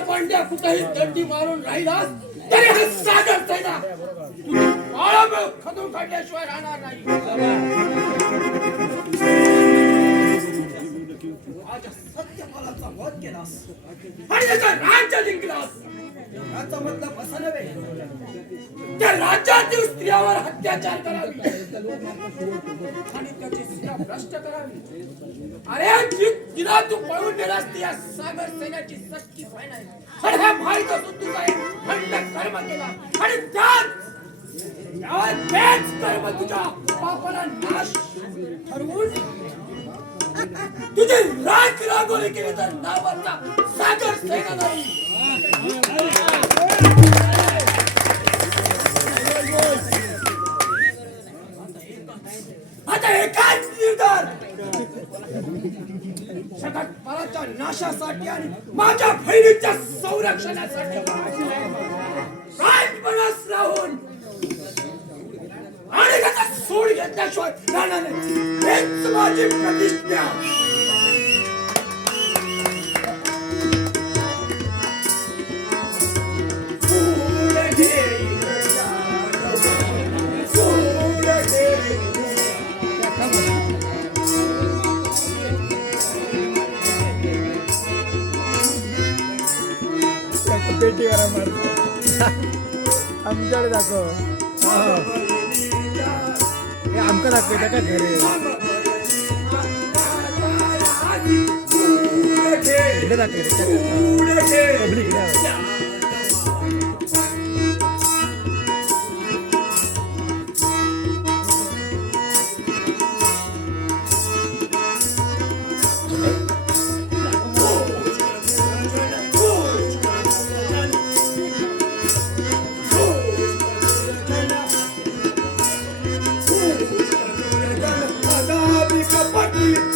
पांड्या कुठेही दंडी मारून राहिलास तरी हा सागर सैना तुझी खदून काढल्याशिवाय राहणार नाही. माझ्या सत्यपालाचा वध केलास आणि त्याचं राज्य जिंकलास. याचा मतलब असा नव्हे त्या राज्यातील स्त्रियावर अत्याचार करावी आणि त्याची स्त्रिया भ्रष्ट करावी. अरे तिला तू पळून गेलास ती या सागर सैन्याची सच्ची बहीण आहे आणि हे माहीत असून तू काय खंड कर्म केला आणि त्याच कर्म तुझ्या पापाला नाश ठरवून तुझे राग रागोली केली तर नावाचा सागर सैना नाही. आता एकाच निर्धार जगतपराच्या नाशासाठी आणि माझ्या बहिणीच्या संरक्षणासाठी राजपणास राहून आणि त्याचा सोड घेतल्याशिवाय राहणार नाही. हेच माझी प्रतिज्ञा. पेटी करा आमच्याकडे दाखव. आमका दाखव का घरी पब्लिक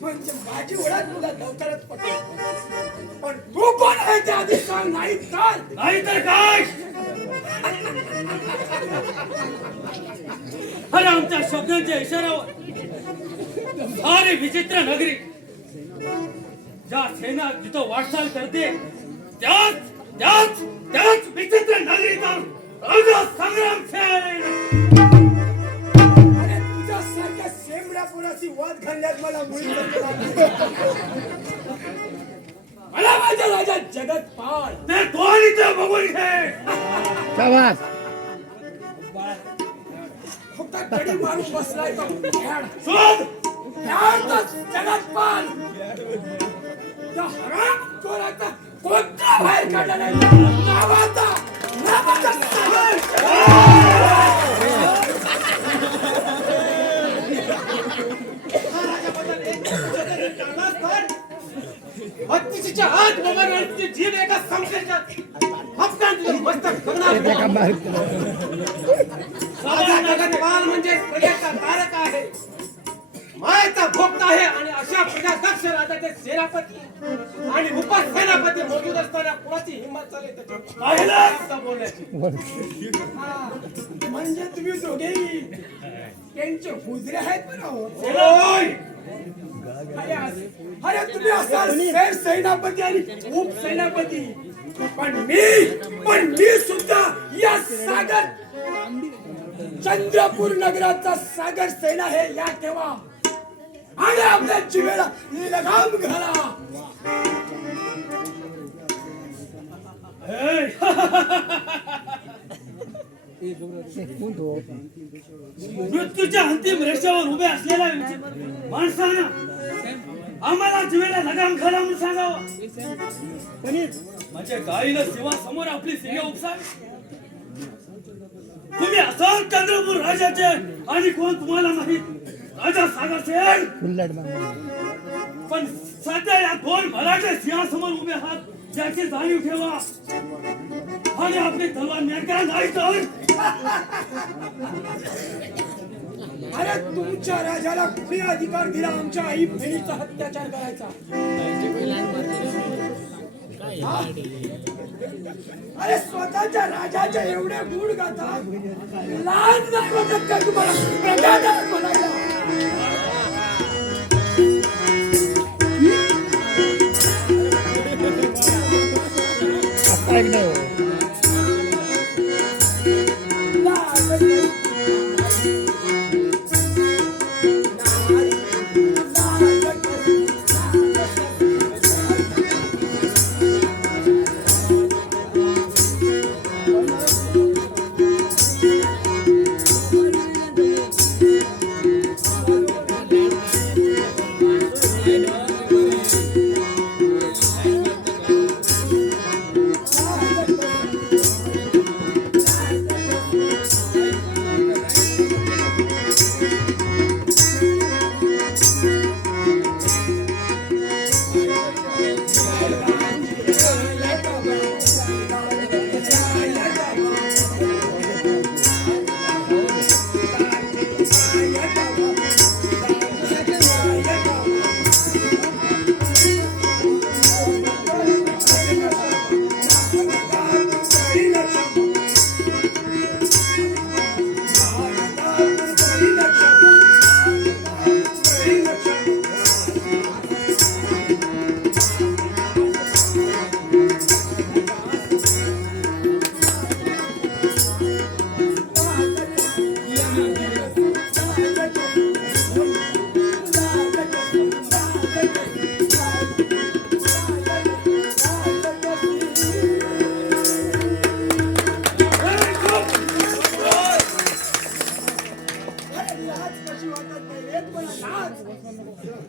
म्हणजे माझी ओळख तुला लवकरच पटेल. पण तू कोण आहे ते आधी सांग. नाही तर काय. अरे आमच्या शब्दांच्या इशाऱ्यावर सारी विचित्र नगरी ज्या सेना जिथं वाटचाल करते त्याच विचित्र नगरीचा राजा संग्राम सेन. अरे तुझ्यासारख्या शेंबड्या पुराची वाद घालण्यात मला मुळी मला माझ्या राजा जगतपाल ते दोन्हीचं बघून घे. फक्त कडी मारून बसलाय तो शोध जगतपाल त्या हराम चोराचा कोणता बाहेर काढला नाही. नावाचा हत्तीच्या हात बघून आणि तुझी जीभ एका संशयाच्या हपकान तुझं मस्तक बघणार. जगतपाल म्हणजे प्रजेचा तारक आहे, मायेचा भोक्ता आहे आणि अशा प्रजा दक्ष राजाचे सेनापती आणि उपसेनापती मौजूद असताना कोणाची हिंमत चालेल बोलण्याची. म्हणजे तुम्ही दोघेही त्यांचे हुजरे आहेत पण अरे तुम्ही असाल सेर सेनापती आणि उपसेनापती. पण मी सुद्धा या सागर चंद्रपूर नगराचा सागर सेना हे या ठेवा आणि आपल्या जीवेला लगाम घाला. मृत्यूच्या अंतिम रेषेवर उभे असलेल्या माणसानं आम्हाला जीवेला लगाम घाला म्हणून सांगावं म्हणजे गाईला शिवा समोर आपली सिंह उपसावी. तुम्ही असाल चंद्रपूर राजाचे आणि कोण तुम्हाला माहित राजा सागर सेन. पण सध्या या दोन मराठे सिंहासमोर उभे आहात ज्याची जाणीव ठेवा आणि आपली तलवार नेटकरा नाही तर अरे तुमच्या राजाला कुणी अधिकार दिला आमच्या आई बहिणीचा अत्याचार करायचा? हा? अरे स्वतःच्या राजाचे एवढे गुण गातात, लाज नाही वाटत का तुम्हाला प्रजाजन म्हणायला? ऐक ना हो. लाज नाही.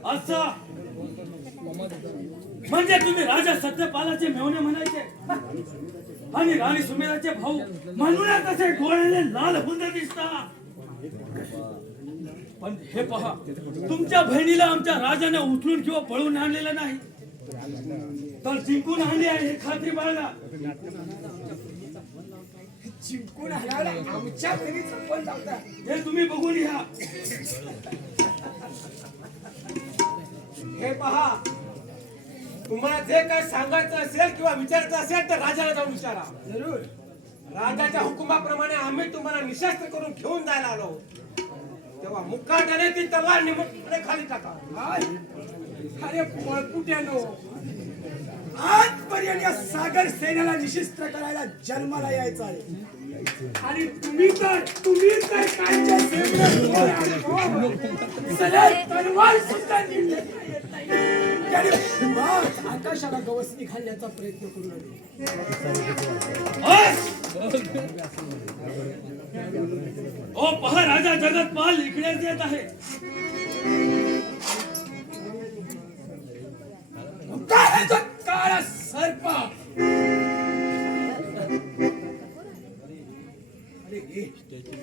असं म्हणजे तुम्ही राजा सत्यपालाचे मेवणे म्हणायचे आणि राणी सुमेधाचे भाऊ म्हणूनच तसे डोळ्याने लाल हुंद दिसता. पण हे पहा, तुमच्या बहिणीला आमच्या राजाने उचलून किंवा पळून आणलेलं नाही तर जिंकून आणले आहे हे खात्री बाळगा. जिंकून आल्याला आमच्या घरीच पण लावता. हे तुम्ही बघून घ्या. हे पहा, तुम्हाला जे काही सांगायचं असेल किंवा विचारायचं असेल तर राजाला जाऊन विचारा. जरूर. राजाच्या हुकुमाप्रमाणे आम्ही तुम्हाला निशस्त्र करून घेऊन जायला आलो तेव्हा मुक्काटाने ती तलवार निमुटपणे खाली टाका. काय? अरे पळपुट्यानो, आजपर्यंत या सागर सेनेला निशिस्त्र करायला जन्माला यायचं आहे आणि तुम्ही तर कालच्या तलवार सुद्धा येत नाही. त्याने बस आकाशाला गवसणी घालण्याचा प्रयत्न करू लागले. ओ पहा, राजा जगतपाल इकडेच येत आहे. काय आहे तो काळा सर्प?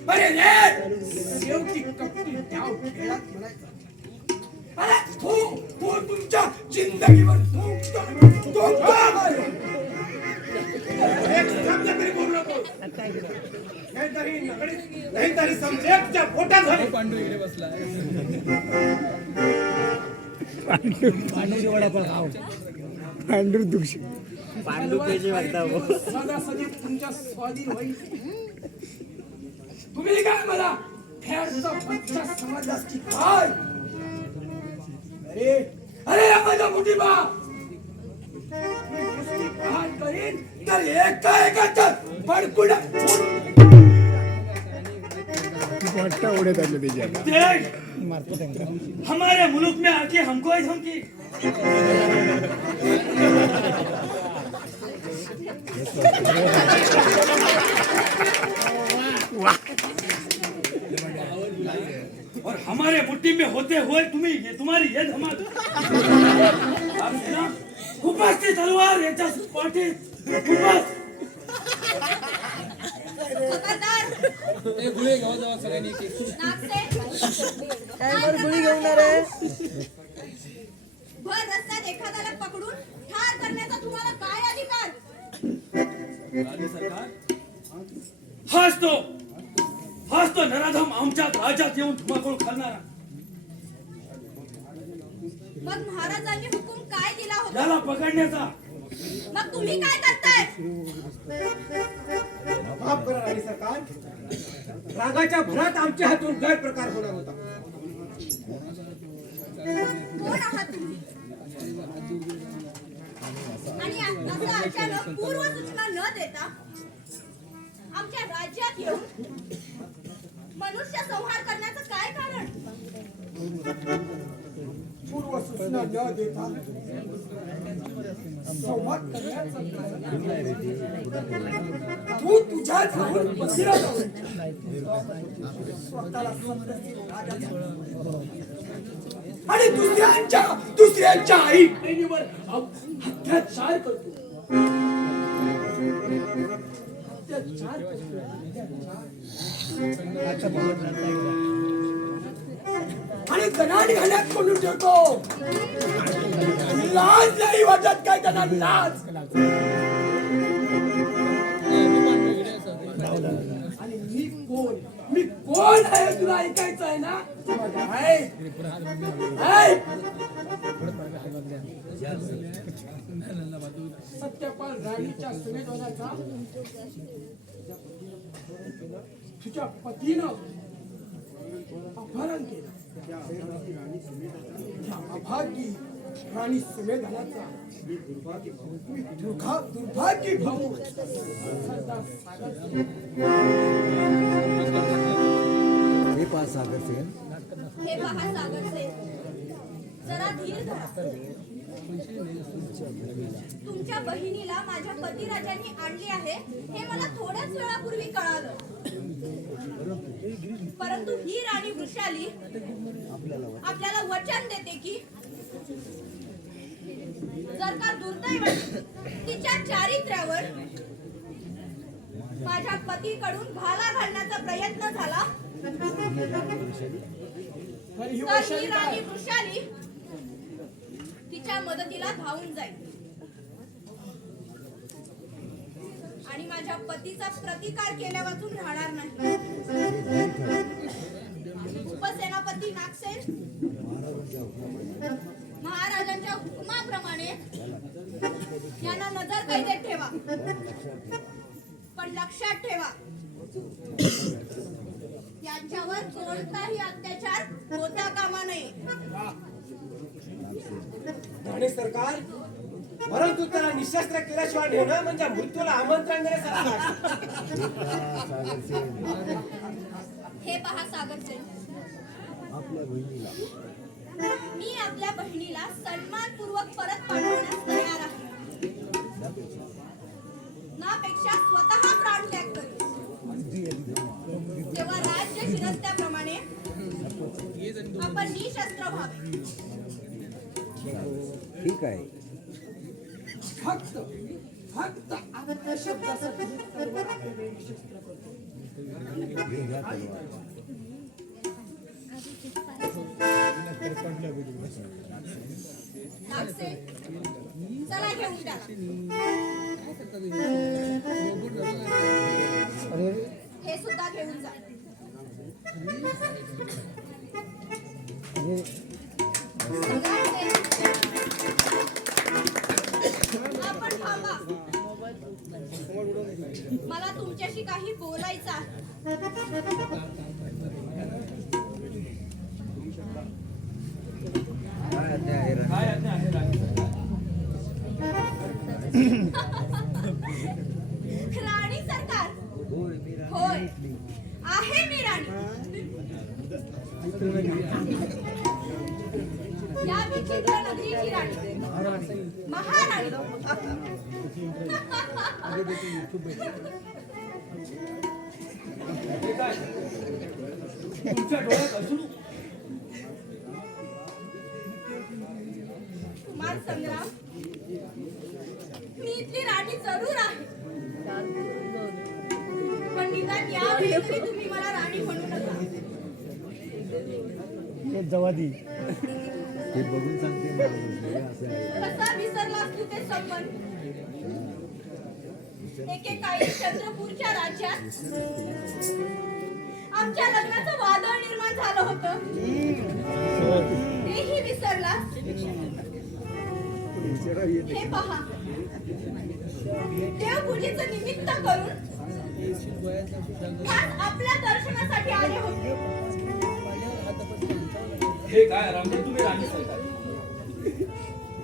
अरे रे, शेवटी कपटी डाव खेळात म्हणायचा. अरे तू तुमच्या जिंदगीवर एक शब्द तरी बोलू नको. नाहीतरी समजेच्या पोटात घाली. पांडू दुःखी सदासदी तुमच्या स्वाधीन होईल. तुम्ही काय मला खेळचा बच्चा समजलास की काय? अरे माझा मोठी बा कान करीन तर एका पडकुड वाटतं उडत आलं त्याच्या देख, हमारे मुल्क में आके हमको ही धमकी. और हमारे मुट्ठी में होते हुए तुम्हारी ये धमाल आहे ना खूपच ती तलवार याच्या पाठीत खूपच खबरदार नागसेन काय बरं गुळी घेऊन रे भर रस्त्यात एखाद्याला पकडून ठार करण्याचा तुम्हाला काय अधिकार हाच तो नराधम आमच्या राज्यात येऊन धुमाकूळ करणारा मग महाराजांनी हुकूम काय दिला होता त्याला पकडण्याचा मग तुम्ही काय करताय माफ करा राणी सरकार, रागाच्या भरात आमच्या हातून गैरप्रकार होणार होता. कोण आहात तुम्ही आणि असं अचानक पूर्व सूचना न देता आमच्या राज्यात येऊन मनुष्य संहार करण्याचं काय कारण पूर्व सूचना न देता संवाद करण्याचं तू तुझ्या जाऊन बसला जाऊन स्वतःला स्वतःची राजा आणि दुसऱ्यांच्या आई बहिणीवर अत्याचार करतो. अत्याचार आणि गणाने घाण्यात कोणून ठेवतो. लाज नाही वाटत काय त्यांना लाज. आणि मी कोण आहे तुला ऐकायचं आहे ना सत्यपाल राणीच्या सुमेधाचा तुझ्या पतीनं अपहरण केलं. अभागी राणी सुमेधाचा दुर्भाग्य भाऊ हे पाच सागर सेन हे पहा सागरसेन जरा धीर धरा तुमच्या बहिणीला माझ्या पतिराजांनी आणली आहे हे मला थोड्याच वेळापूर्वी कळालं परंतु ही राणी वृषाली आपल्याला वचन देते की जर का दुर्दैवाने तिच्या चारित्र्यावर माझ्या पतीकडून भाला घालण्याचा प्रयत्न झाला तर ही राणी वृषाली तिच्या मदतीला धावून जाईल आणि माझ्या पतीचा प्रतिकार केल्या वाचून राहणार नाही. उपसेनापती नागसेन महाराजांच्या हुकुमाप्रमाणे यांना नजर कैदेत ठेवा पण लक्षात ठेवा यांच्यावर कोणताही अत्याचार होता कामा नये. राणी सरकार, परंतु त्याला निशस्त्र केल्याशिवाय नेणं म्हणजे मृत्यूला आमंत्रण देण्यासारखं आहे. हे पहा सागरसेन मी आपल्या बहिणीला सन्मानपूर्वक परत पाठवण्यास तयार आहे नापेक्षा स्वतः प्राण त्याग करेन तेव्हा राज्य शिरस्त्याप्रमाणे आपण निशस्त्र व्हावे. ठीक आहे. फक्त अपशब्दासाठी तलवार आपल्याला निशस्त्र करतो. नागसेन चला घेऊन त्याला हे सुद्धा घेऊन जा. आपण थांबा मला तुमच्याशी काही बोलायचं आहे. काय आज्ञा आहे राणी राणी सरकार होय आहे मी राणी. या विचित्र नगरीची राणी महाराणी. तुमच्या डोळ्यात असून कुमार संग्राम, मी इथली राणी जरूर आहे, पण निदान यावेळी तरी तुम्ही मला राणी म्हणू नका. ते बघून सांगते मला असे आहे. कसा विसरलास तू ते संबंध? एकेकाळी चंद्रपूरच्या राज्यात आमच्या लग्नाचं वादळ निर्माण झालं होतं, तेही विसरलास? हे पहा, देवपूजेचं निमित्त करून खास आपल्या दर्शनासाठी आले होते. हे काय रामदेव, तुम्ही राणी सरकार,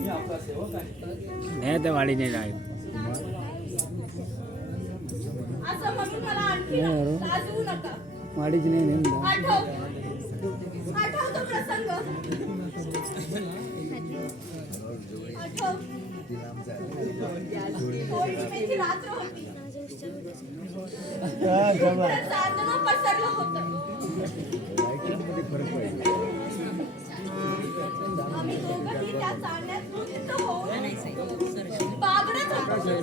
मी आपला सेवक आहे. असं म्हणून मला आणखी लाजवू नका. आठव तो प्रसंग. आठव पौर्णिमेची रात्र होती. चांदणं पसरलं होतं. आम्ही दोघंही त्या चांदण्यात गुंत होऊन बागडत होतो.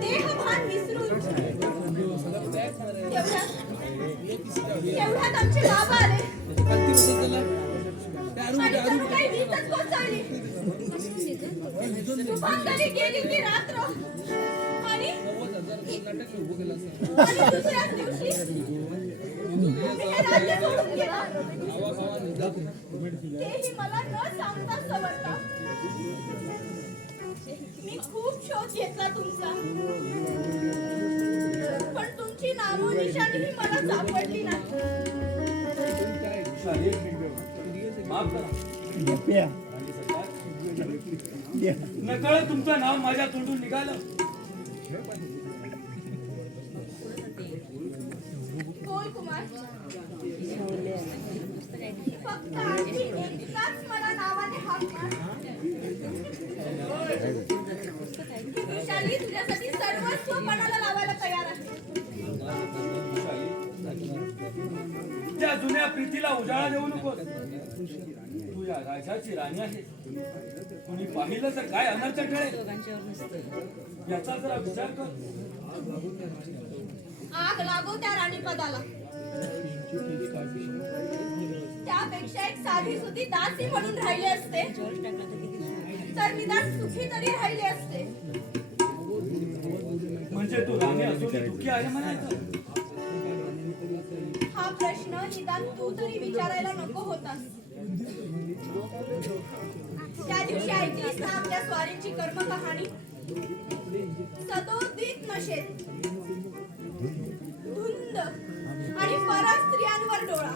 देहभान विसरून तेवढ्यात आमचे बाबा आले आणि जणू काही वीजच कोसळली. शुभांगाने गेली ती रात्र आणि दुसऱ्याच दिवशी मी हे राज्य सोडून गेला. तेही मला न सांगता सवरला. मी खूप शोध घेतला तुमचा, पण तुमची नामोनिशाणीही मला सापडली नाही. माफ करा नकळत तुमचं नाव माझ्या तोंडून निघालं. बोल कुमार, फक्त आणखी एकदाच मला नावाने हाक मार. विशाली तुझ्यासाठी सर्वस्व पणाला लावायला तयार आहे. त्या जुन्या प्रीतीला उजाळा देऊ नको. तू या राजाची राणी आहे. कुणी पाहिलं तर काय अनर्थ टळेल याचा जरा विचार कर. आग लागो त्या राणीपदाला. त्यापेक्षा एक साधी सुधी दासी म्हणून राहिले असते तर निदान सुखी तरी राहिले असते. म्हणजे तू राणी असून दुःखी आहे म्हणायचं? हा प्रश्न निदान तू तरी विचारायला नको होतास. त्या दिवशी ऐकलीस ना आपल्या स्वारींची कर्मकहाणी? सदोदित नशेत धुंद आणि परत स्त्रियांवर डोळा.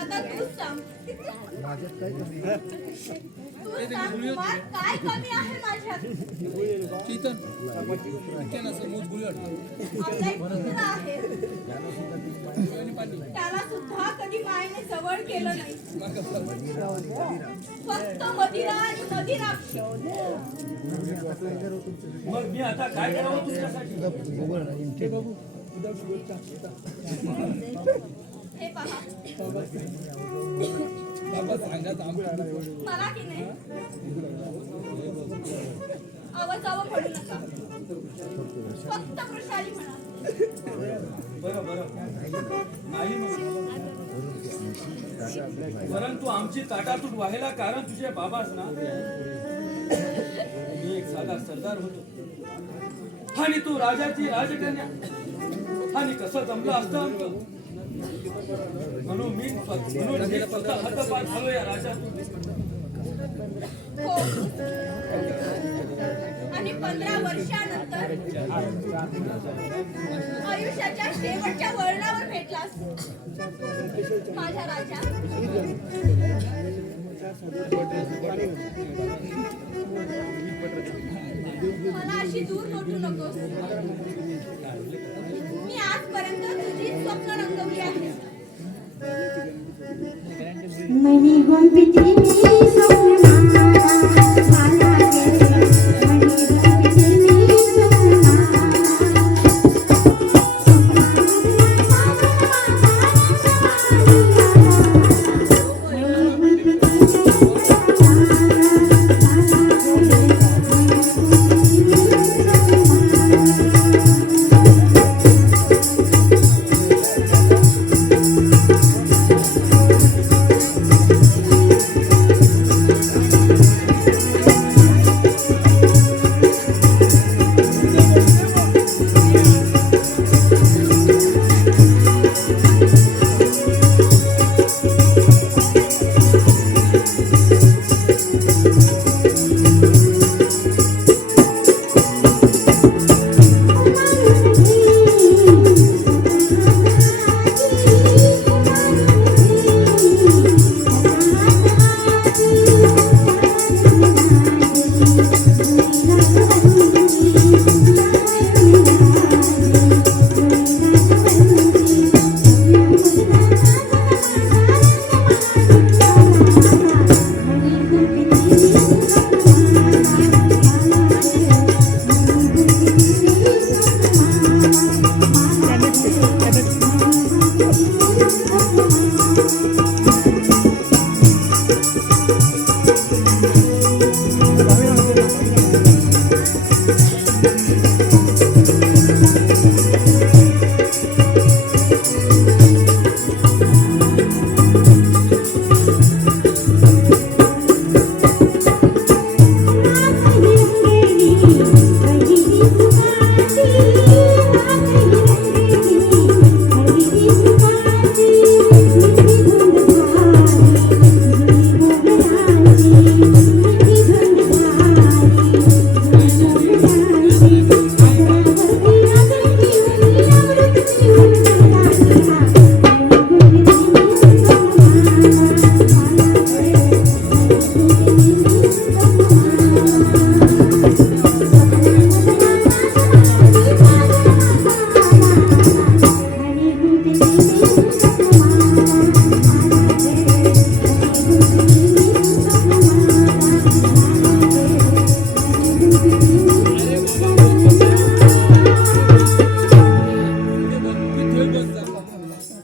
आता तूच सांग, तूच सांग कुमार, काय कमी आहे माझ्यात? आपला एक मित्र आहे, त्याला सुद्धा कधी मायेने जवळ केलं नाही. फक्त मदिरा आणि मदिराक्ष. मग मी आता काय करावं तुझ्यासाठी? हे पहा, मला की नाही आवाजावं म्हणू नका. फक्त वृषाली म्हणा. बरं बरं नाही परंतु आमची ताटातूट व्हायला कारण तुझे बाबाच ना. मी एक साधा सरदार होतो आणि तू राजाची राजकन्या. आणि कसं जमलं असतं आमचं. म्हणून मी स्वतः हातपाय झालो या राजातून. हो, आणि 15 वर्षानंतर आयुष्याच्या शेवटच्या वळणावर भेटलास माझ्या राजा. मला अशी दूर लोटू नकोस. मी आजपर्यंत तुझी स्वप्न रंगवली आहेत. मनी हम पिती